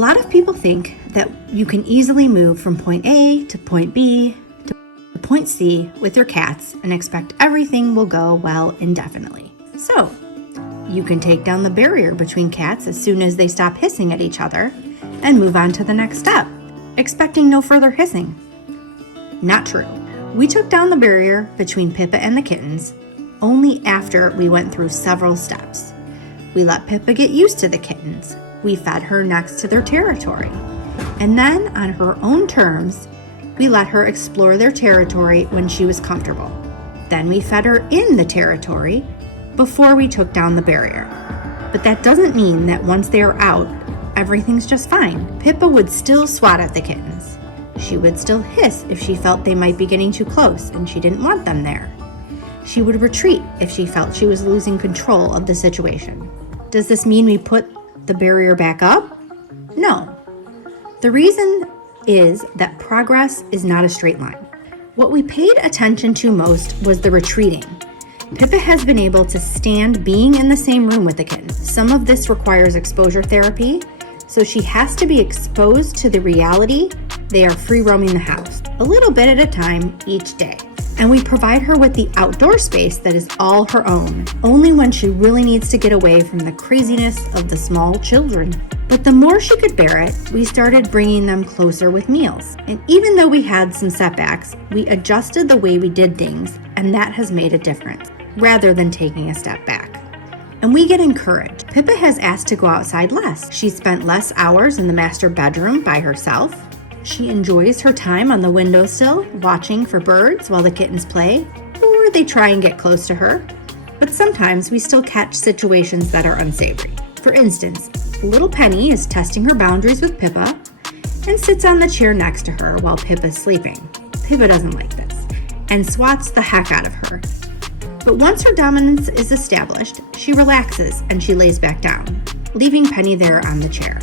lot of people think that you can easily move from point A to point B to point C with your cats and expect everything will go well indefinitely. So, you can take down the barrier between cats as soon as they stop hissing at each other and move on to the next step, expecting no further hissing. Not true. We took down the barrier between Pippa and the kittens only after we went through several steps. We let Pippa get used to the kittens. We fed her next to their territory. And then, on her own terms, we let her explore their territory when she was comfortable. Then we fed her in the territory before we took down the barrier. But that doesn't mean that once they are out, everything's just fine. Pippa would still swat at the kittens. She would still hiss if she felt they might be getting too close and she didn't want them there. She would retreat if she felt she was losing control of the situation. Does this mean we put the barrier back up? No. The reason is that progress is not a straight line. What we paid attention to most was the retreating. Pippa has been able to stand being in the same room with the kittens. Some of this requires exposure therapy, so she has to be exposed to the reality they are free roaming the house, a little bit at a time each day. And we provide her with the outdoor space that is all her own, only when she really needs to get away from the craziness of the small children. But the more she could bear it, we started bringing them closer with meals. And even though we had some setbacks, we adjusted the way we did things, and that has made a difference, rather than taking a step back. And we get encouraged. Pippa has asked to go outside less. She spent less hours in the master bedroom by herself. She enjoys her time on the windowsill, watching for birds while the kittens play, or they try and get close to her. But sometimes we still catch situations that are unsavory. For instance, little Penny is testing her boundaries with Pippa and sits on the chair next to her while Pippa's sleeping. Pippa doesn't like this and swats the heck out of her. But once her dominance is established, she relaxes and she lays back down, leaving Penny there on the chair.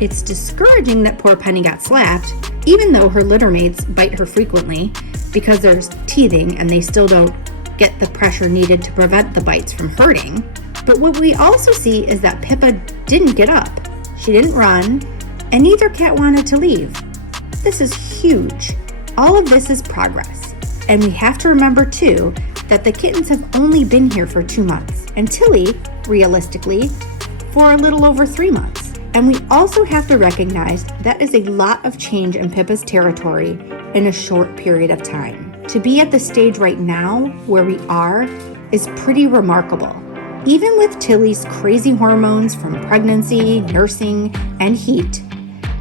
It's discouraging that poor Penny got slapped, even though her litter mates bite her frequently because there's teething and they still don't get the pressure needed to prevent the bites from hurting. But what we also see is that Pippa didn't get up, she didn't run, and neither cat wanted to leave. This is huge. All of this is progress. And we have to remember too that the kittens have only been here for 2 months, and Tilly, realistically, for a little over 3 months. And we also have to recognize that is a lot of change in Pippa's territory in a short period of time. To be at the stage right now where we are is pretty remarkable. Even with Tilly's crazy hormones from pregnancy, nursing, and heat,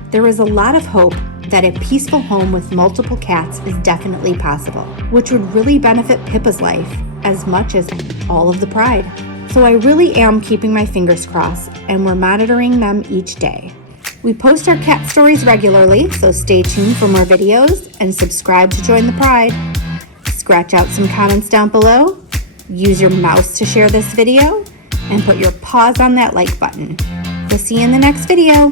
there is a lot of hope that a peaceful home with multiple cats is definitely possible, which would really benefit Pippa's life as much as all of the pride. So I really am keeping my fingers crossed, and we're monitoring them each day. We post our cat stories regularly, so stay tuned for more videos and subscribe to join the pride. Scratch out some comments down below, use your mouse to share this video, and put your paws on that like button. We'll see you in the next video.